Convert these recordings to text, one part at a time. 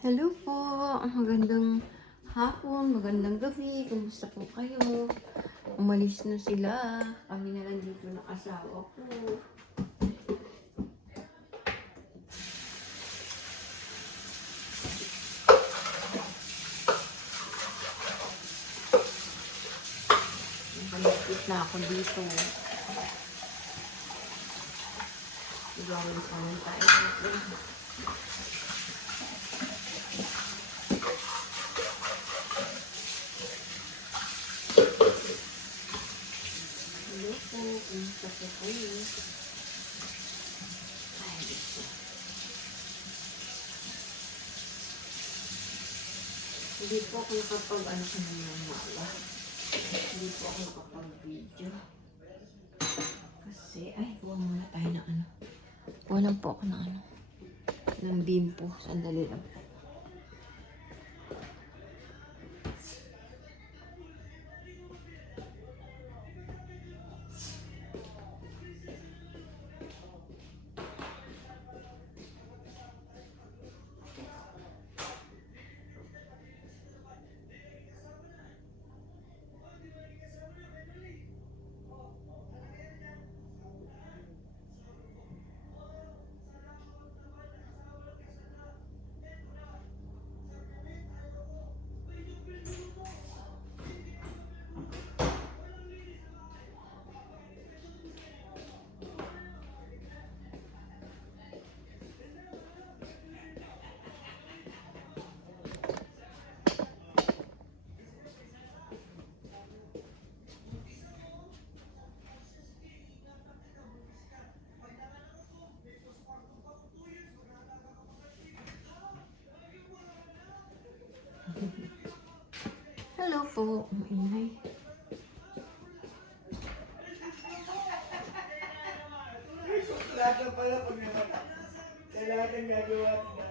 Hello po, magandang hapon, magandang gabi, kumusta po kayo? Umalis na sila, kami na lang dito ng asawa ko. Nakalipit na ako dito. Gawin pa lang tayo. Hello po, kumusta po kayo? Ay, dito. Hindi po ako nakapag-ano ka ng mga. Hindi po ako nakapag-video. Kasi, ay, huwag muna tayo na ano. Walang po ako na ano. Ng bimpo. Sandali lang po. Hello po, maingay. Lahat na pala pag nakata. Sa lahat ng gagawa nila.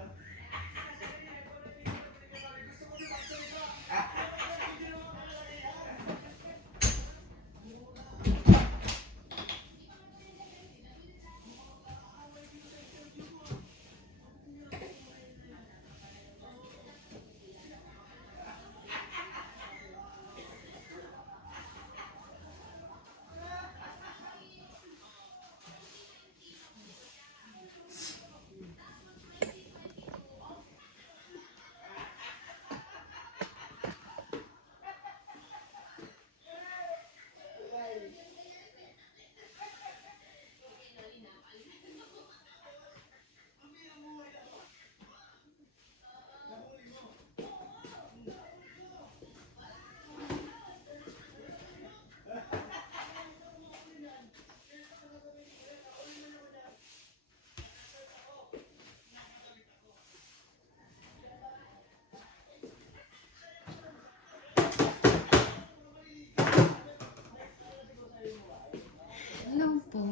Hello po.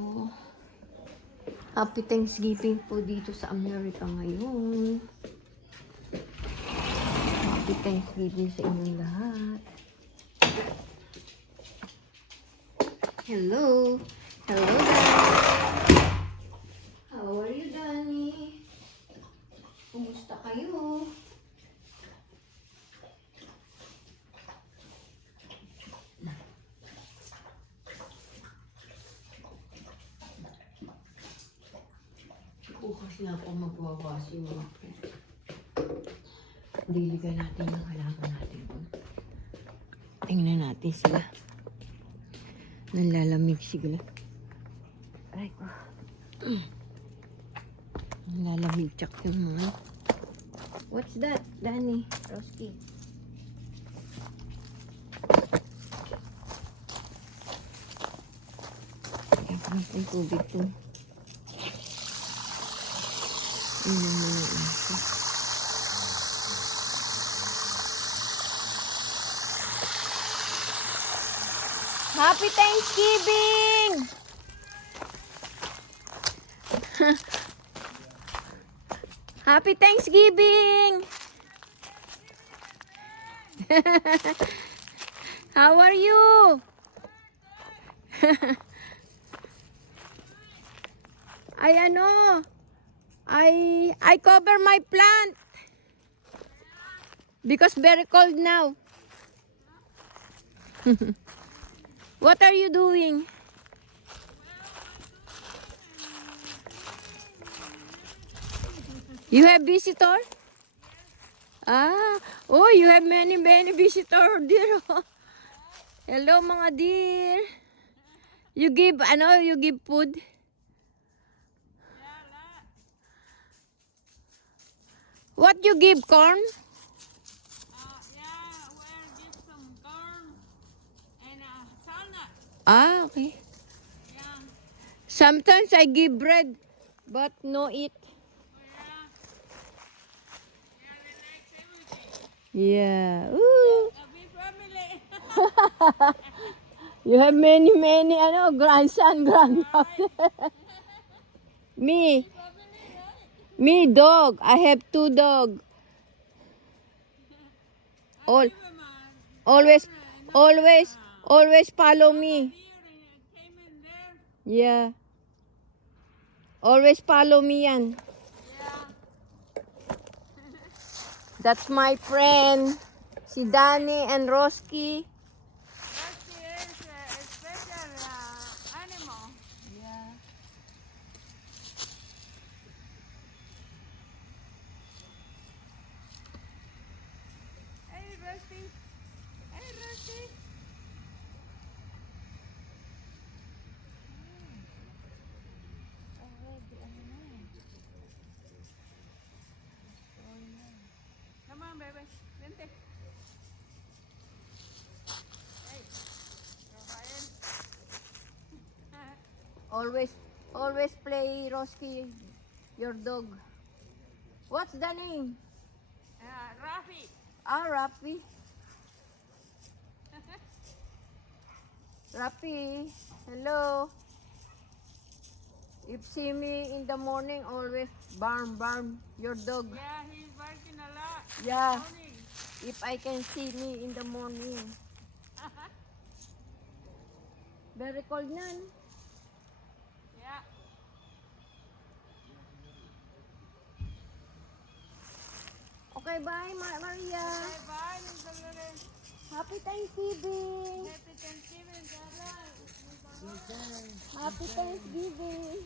Happy Thanksgiving po dito sa Amerika ngayon. Happy Thanksgiving sa inyong lahat. Hello. Hello, Danny. How are you, Danny? Kumusta kayo? Bukas na ako magwawas yung mga diligan natin ng halaman natin. Tingnan natin sila. Nalalamig sila. Aray ko. Nalalamig tsak yung mga. What's that, Danny? Roski. Kaya pa natin tubig to. Inom mo na ito. Happy Thanksgiving! Happy Thanksgiving! How are you? I cover my plant. Because very cold now. What are you doing? You have visitor? Ah, oh, you have many visitor, dear. Hello, mga dear. You give food? What you give, corn? We'll give some corn and salad. Ah, okay. Yeah, Sometimes I give bread, but no eat. we like everything. Yeah. Ooh. A big family. You have many, grandson, granddaughter. Me, dog. I have 2 dog. All, always, always follow me. Came in there. Yeah. Always follow me yan. Yeah. That's my friend. Si Danny and Roski. Rusty is a special animal. Yeah. Hey, Rusty. Hey, Rusty. Come on, baby. Vente. Hey, Rafael. Always play Roski, your dog. What's the name? Rafi. Ah, Rafi. Rafi, hello. If see me in the morning, always barn, your dog. Yeah, he's barking a lot. Yeah, Morning. if I can see me in the morning. Very cold nan. Yeah. Okay, bye, Maria. Bye bye, Miss Dolores. Happy Thanksgiving. Happy Thanksgiving, Dada. Happy Thanksgiving.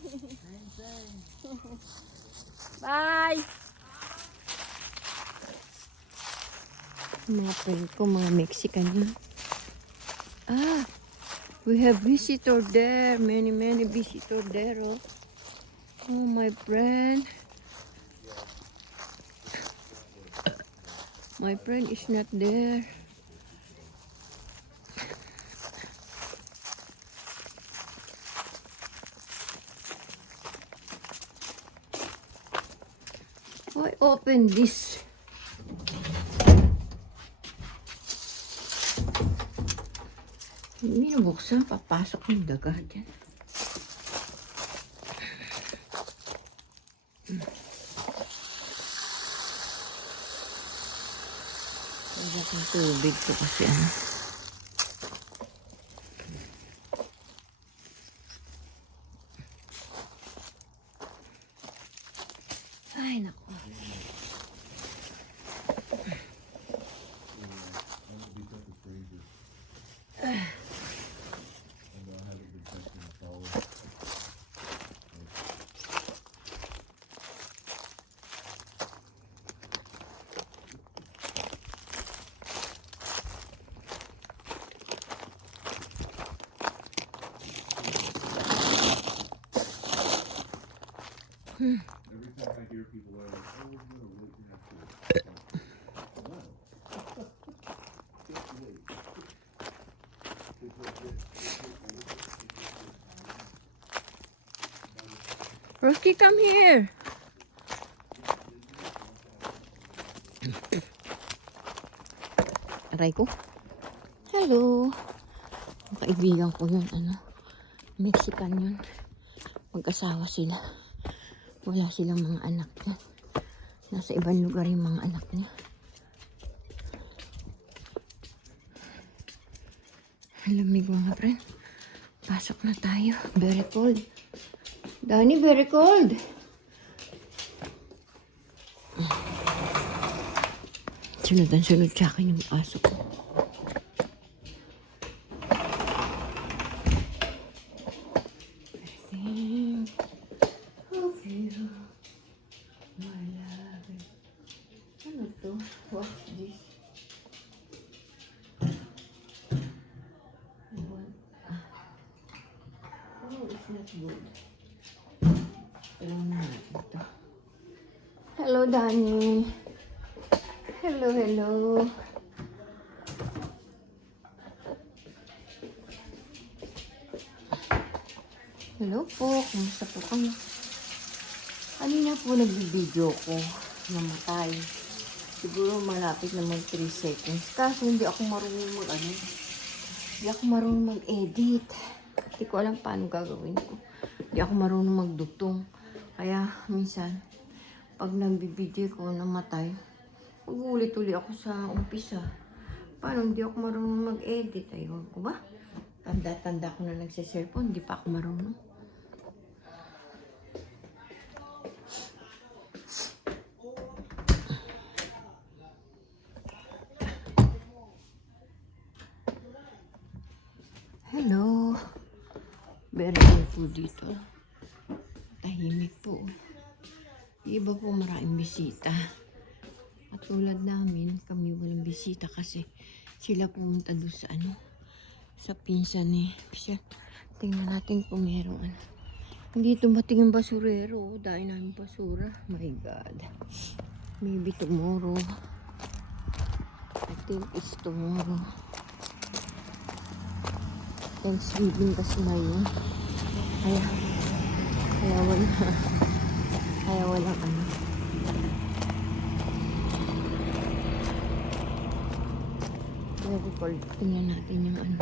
Bye. Mga friend ko, mga Mexican yun. Ah, we have visitor there. Many visitor there. Oh, oh my friend. My friend is not there. I open this. Hindi nabuksan, papasok ng daga dyan. Lagyan ng tubig ko kasi ano. Ay, naku. Every time I hear people are like, oh, we're gonna wait for that to no. Can't wait. Roski, come here. Aray ko. Hello. Ang kaibigan ko yun, Mexican yun. Mag-asawa sila. Wala silang mga anak dyan. Nasa ibang lugar yung mga anak niya. Malamig mga friend. Pasok na tayo. Very cold. Danny, very cold. Sunod sa akin yung aso ko. Think of you, my love. Ano to? What's this? Oh, it's not good. Pero naman ito. Hello, Danny. Hello, hello. Hello po, kumusta po kayo? Kanina po nag-video ko, namatay. Siguro malapit na mag 3 seconds. Kaso hindi ako marunong hindi ako marunong mag-edit. Hindi ko alam paano gagawin ko. Hindi ako marunong magdugtong. Kaya minsan, pag nag-video ko namatay, mag-ulit-uli ako sa umpisa. Paano hindi ako marunong mag-edit? Ayun ko ba? Tanda-tanda ko na nagsiselfone, hindi pa ako marunong. Hello. Very good po dito. Tahimik po. Iba po maraming bisita. At tulad namin, kami walang bisita kasi sila pumunta doon sa sa pinsan ni. Kasi tingnan natin kung merong Hindi tumating yung basurero. Dahil namin basura. My God. Maybe tomorrow. I think it's tomorrow. Thanksgiving kasi na yun. Kaya walang record. Tingnan natin yung natin.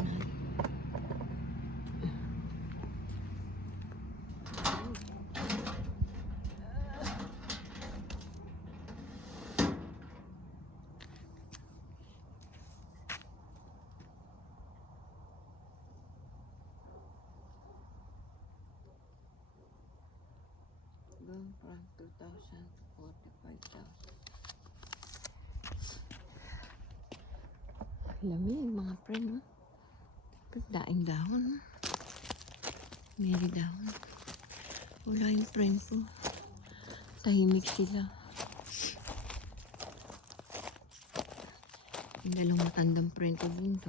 Going from 2,000 to 45,000. Lamig mga friend, no? Pagdaing dahon, no? Mary dahon. Wala yung friend ko. Tahimik sila. Yung dalawang matandang friend ko dun.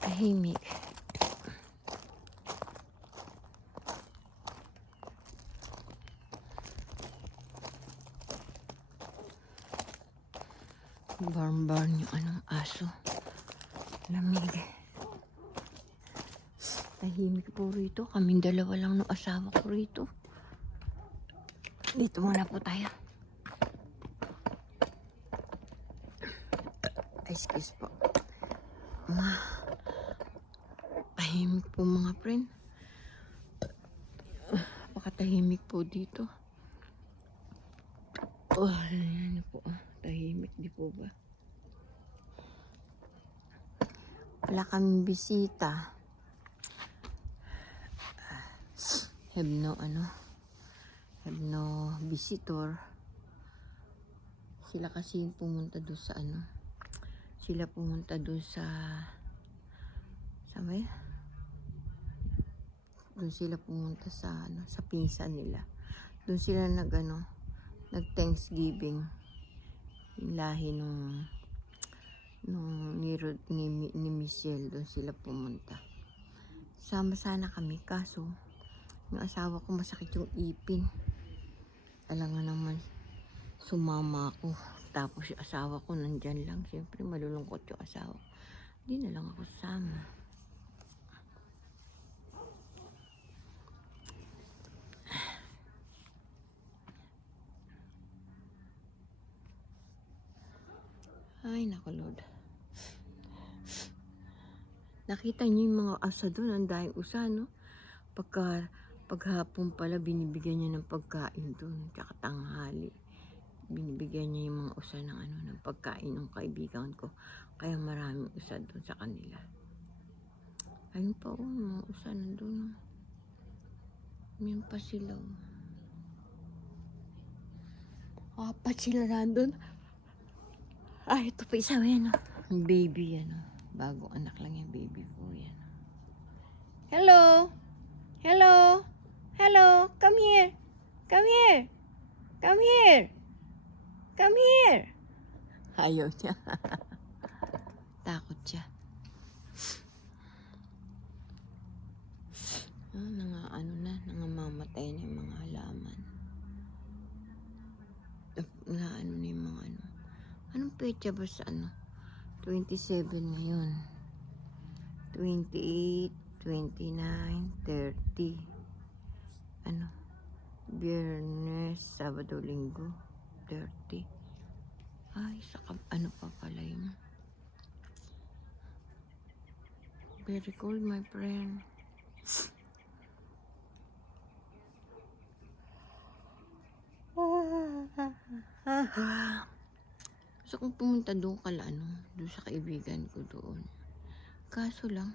Tahimik. Barn yung aso. Lamig. Tahimik po rito. Kaming dalawa lang ng asawa ko rito. Dito muna po tayo. Excuse po. Tahimik po mga friend. Pakatahimik po dito. Oh, ano po. Tahimik, di po ba? Wala kaming bisita. Have no visitor. Sila kasi pumunta doon sa Sila pumunta doon sa may? Doon sila pumunta sa sa pinsan nila. Doon sila nag Thanksgiving. Yung lahi ni Michelle, doon sila pumunta. Sama sana kami, kaso yung asawa ko masakit yung ipin. Alam nga naman, sumama ako. Tapos yung asawa ko nandyan lang. Siyempre malulungkot yung asawa. Di na lang ako sama. Ay, naku Lord. Nakita niyo yung mga asa doon, ang daing usa, no? Paghapon pala, binibigyan niya ng pagkain doon. Tsaka tanghali. Binibigyan niya yung mga usa ng ng pagkain ng kaibigan ko. Kaya maraming usa doon sa kanila. Ayun pa, yung mga usa nandun. Yan pa sila. Apat sila nandun. Ay, ito pa isa yan. Ang baby yan. Bagong anak lang yung baby ko yan. Hello? Hello? Hello? Come here. Come here. Come here. Come here. Ayaw niya. Takot siya. Nangangamatay na yung mga halaman. Ano na yung mga ano. Anong petsa ba sa ano? 27 ngayon. 28, 29, 30. Ano? Biyernes, Sabado, Linggo. 30. Ay, ano pa pala yun? Very cold, my friend. Gusto kong pumunta doon doon sa kaibigan ko doon. Kaso lang,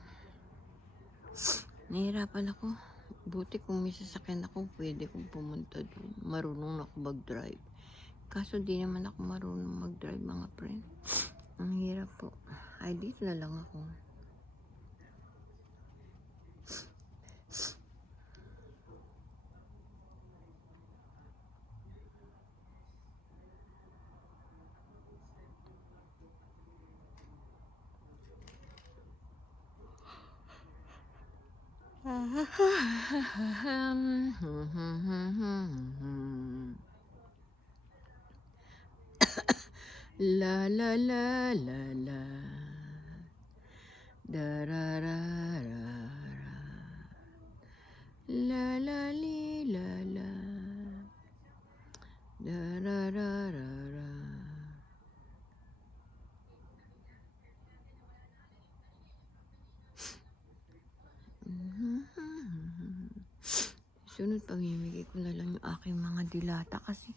nahihirapan ako. Buti kung may sasakyan ako, pwede kong pumunta doon. Marunong na ako mag-drive. Kaso di naman ako marunong mag-drive, mga friend. Ang hirap po. Ay, dito na lang ako. La la la la la da ra ra ra ra la la li la la da ra ra ra ra. Sunod, pamimigay ko na lang yung aking mga dilata kasi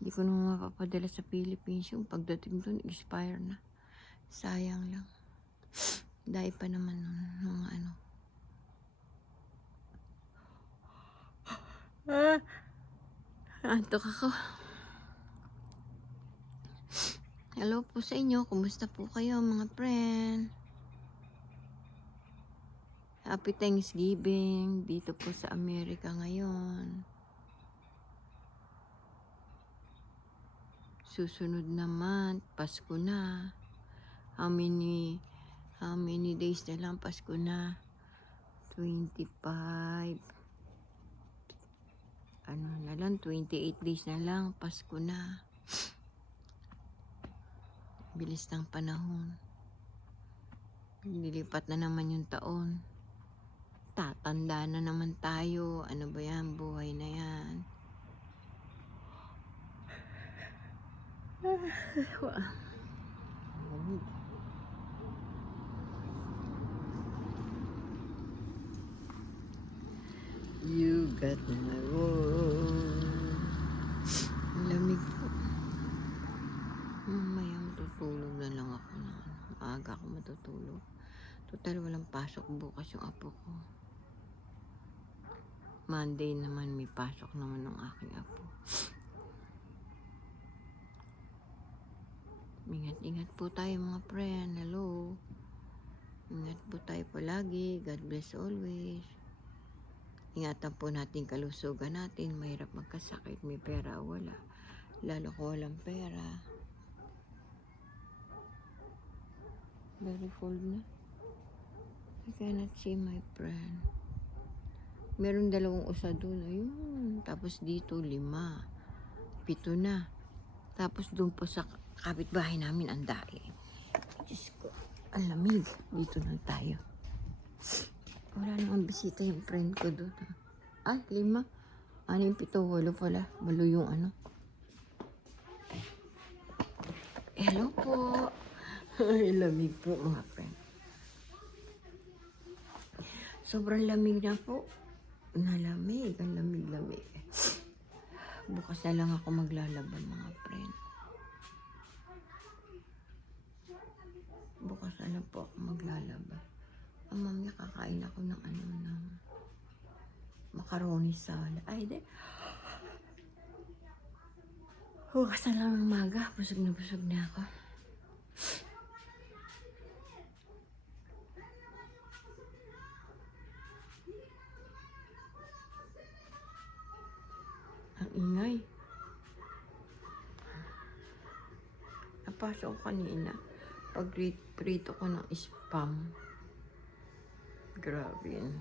hindi ko naman mapapadala sa Philippines. Yung pagdating doon, expire na. Sayang lang. Dahil pa naman mga ano. Antok ako. Hello po sa inyo. Kumusta po kayo, mga friend? Happy Thanksgiving dito po sa Amerika ngayon. Susunod naman, Pasko na. How many days na lang Pasko na? 25. Ano na lang, 28 days na lang Pasko na. Bilis ng panahon. Nilipat na naman yung taon. Tatanda na naman tayo. Ano ba yan? Buhay na yan. You got my world. Lamig po. Mamaya matutulog na lang ako na maaga ako matutulog. Total walang pasok bukas yung apo ko. Monday naman may pasok naman ng aking apo. Ingat-ingat po tayo, mga friend. Hello. Ingat po tayo palagi. God bless always. Ingatan po natin kalusugan natin. Mahirap magkasakit. May pera o wala. Lalo kung walang pera. Very cold na. I cannot see my friend. Meron 2 usa doon. Ayun. Tapos dito 5. 7 na. Tapos doon po sa kapitbahay namin ang daig. Diyos ko. Ang lamig. Dito na tayo. Wala namang bisita yung friend ko doon. 5. 6, 7, 8 pala. Malo yung ano. Hello po. Ay, lamig po, mga friend. Sobrang lamig na po. Nalamig. Ang lamig-lamig. Bukas na lang ako maglalaban, mga friend. Bukas na lang po ako maglalaban. Mamaya kakain ako ng ng macaroni salad. Ay, di. Bukas na lang ng maga. Busog na ako. Ang ingay. Napasok ko kanina. Pag prito ko ng spam. Grabe yan.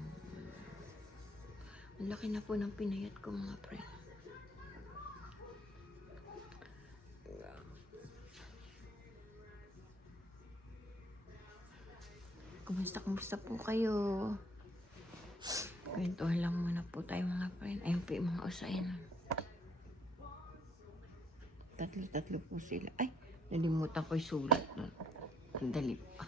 Ang laki na po ng pinayat ko mga friend. Kumusta po kayo? Kwentuhan lang muna po tayo mga friend. Ayun po yung mga usayan. Tatlo po sila. Ay, nalimutan ko yung sulat nun. Ang dali pa.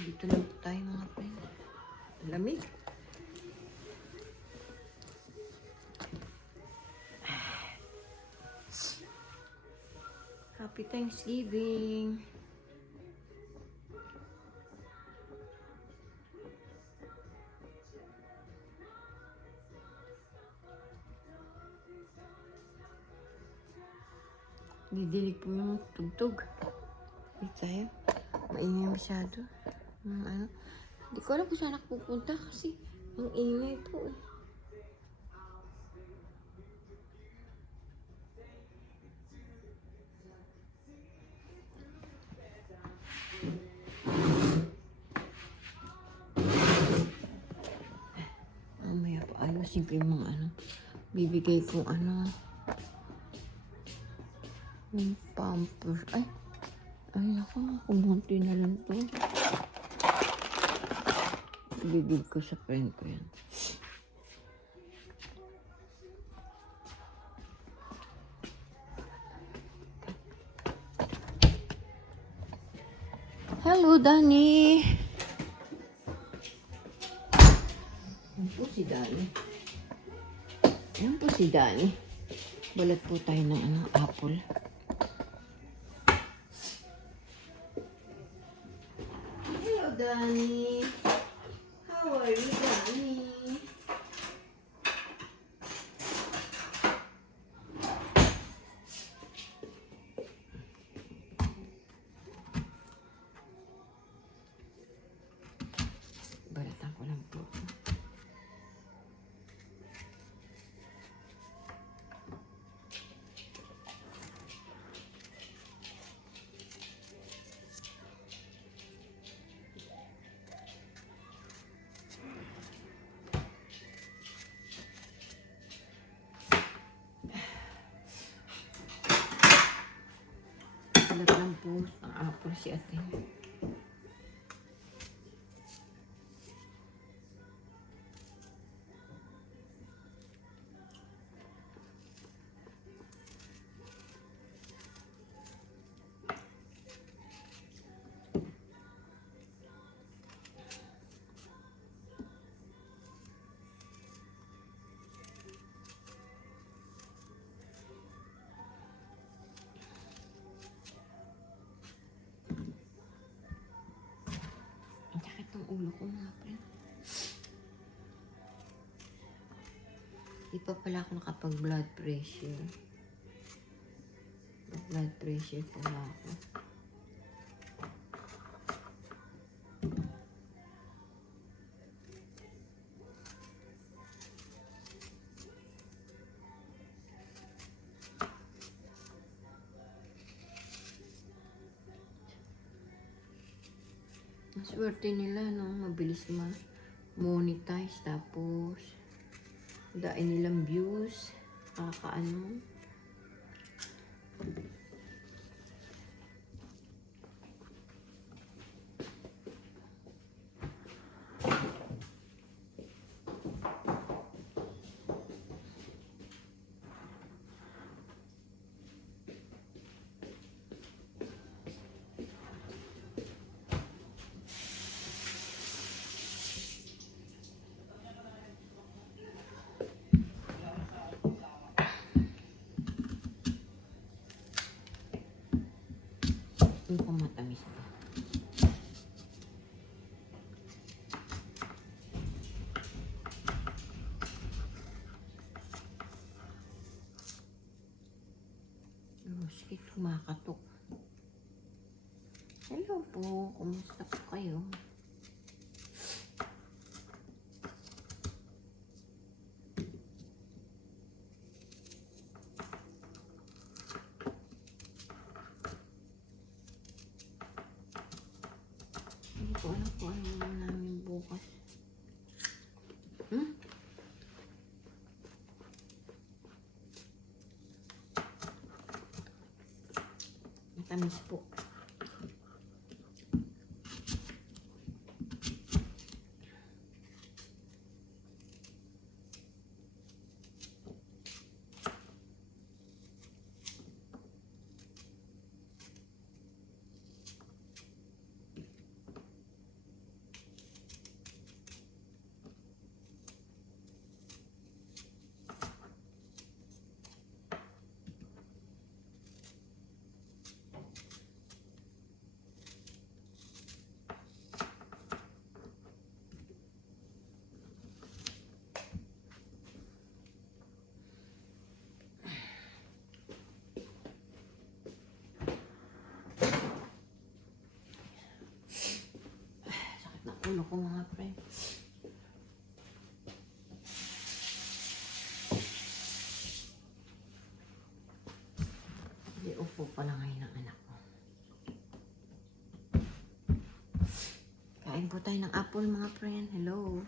Dito lang po tayo mga friend. Lamig. Happy Thanksgiving. Didilig po yung tugtog. Dito tayo. Maingay masyado. Ano. Hindi ko alam kung saan ako pupunta kasi ang ingay po eh. Mamaya po ayusin ko yung mga ano. Bibigay kong ano. Yung pampers. Ay naku, kumunti na lang to. Bibig ko sa friend ko yan. Hello, Danny. Yan po si Danny. Yan po si Danny. Balat po tayo ng ano, apple. Hello, Danny. How are you, Danny? Balatan ko lang po. Balat lang po ang apple si ate. Ang sakit ng ulo ko mga friend. Di pa pala ako nakapag blood pressure. Blood pressure pala ako. Ang swerte nila, no? Mabilis ma-monetize. Tapos, dain nilang views. Kakaano. Mukhang matamis pa. Sige, tumakatok. Hello po, kumusta po kayo? Hindi ko alam kung ano naman namin bukas. Matamis po. Ulo ko mga friend. Hindi upo pala ngayon ang anak ko. Kain po tayo ng apple mga friend. Hello.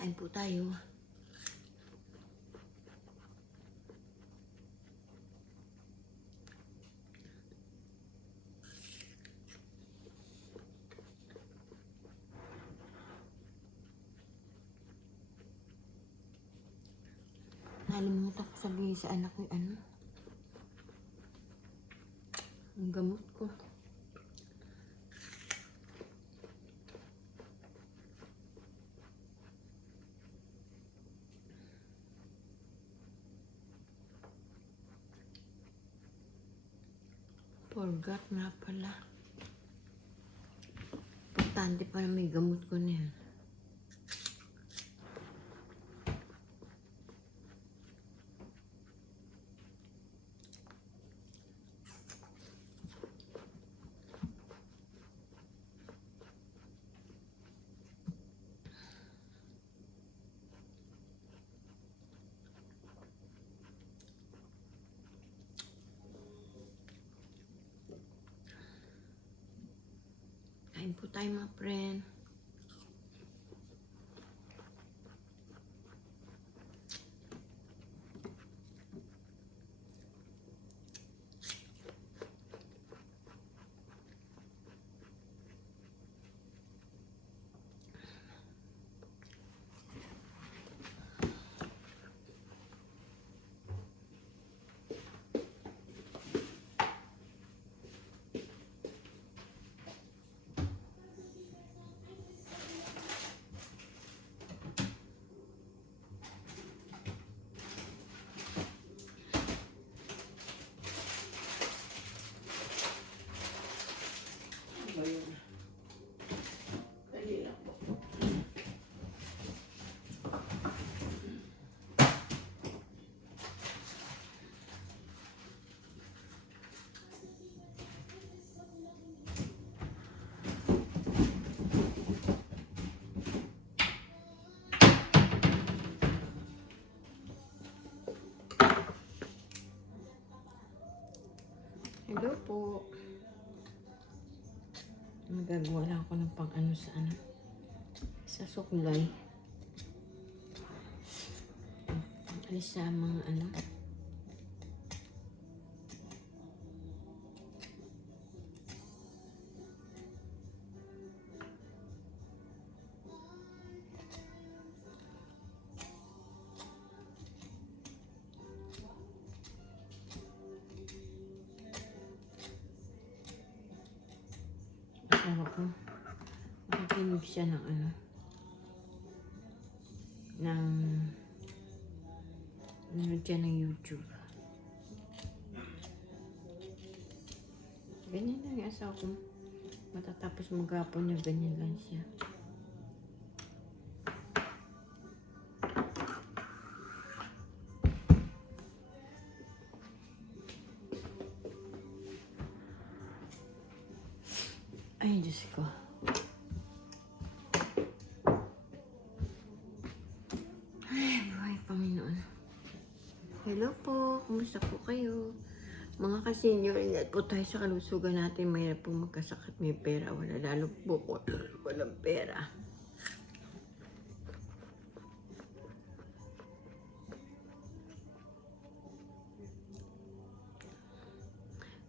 Kain po tayo. Nalimutan ko sabihin sa anak ko ano. Ang gamot ko. Forgot nga pala. Importante pa na may gamot ko na yan. Kain po tayo mga friend. Hello po. Magagawa lang ako ng pang ano sa ano. Sa suklay. Alis sa mga ano. Nag-mix siya ng ano, ng nanood siya ng YouTube. Ganyan lang yung asawa ko. Matatapos maghapon niya, ganyan lang siya. Ay, Diyos ko. Ay, buhay Panginoon. Hello po, kumusta po kayo? Mga ka-senior, ingat po tayo sa kalusugan natin. Mahirap po magkasakit, may pera. Wala lalo po po. Walang pera.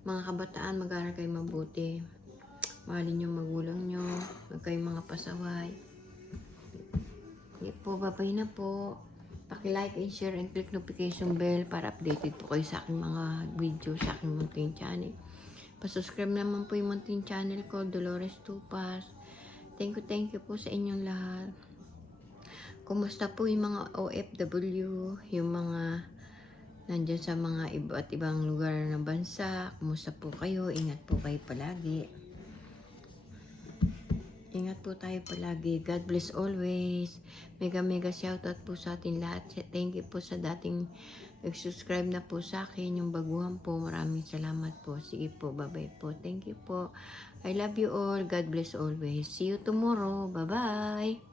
Mga kabataan, mag-aaral kayo mabuti. Mahalin yung magulang nyo. Huwag kayong mga pasaway. Hindi po, babay na po. Paki-like and share and click notification bell para updated po kayo sa aking mga video sa aking munting channel. Pa-subscribe naman po yung munting channel ko, Dolores Tupas. Thank you po sa inyong lahat. Kumusta po yung mga OFW, yung mga nandyan sa mga iba't ibang lugar ng bansa. Kumusta po kayo? Ingat po kayo palagi. Ingat po tayo palagi. God bless always. Mega shoutout po sa atin lahat. Thank you po sa dating nag-subscribe na po sa akin. Yung baguhan po. Maraming salamat po. Sige po. Bye-bye po. Thank you po. I love you all. God bless always. See you tomorrow. Bye-bye.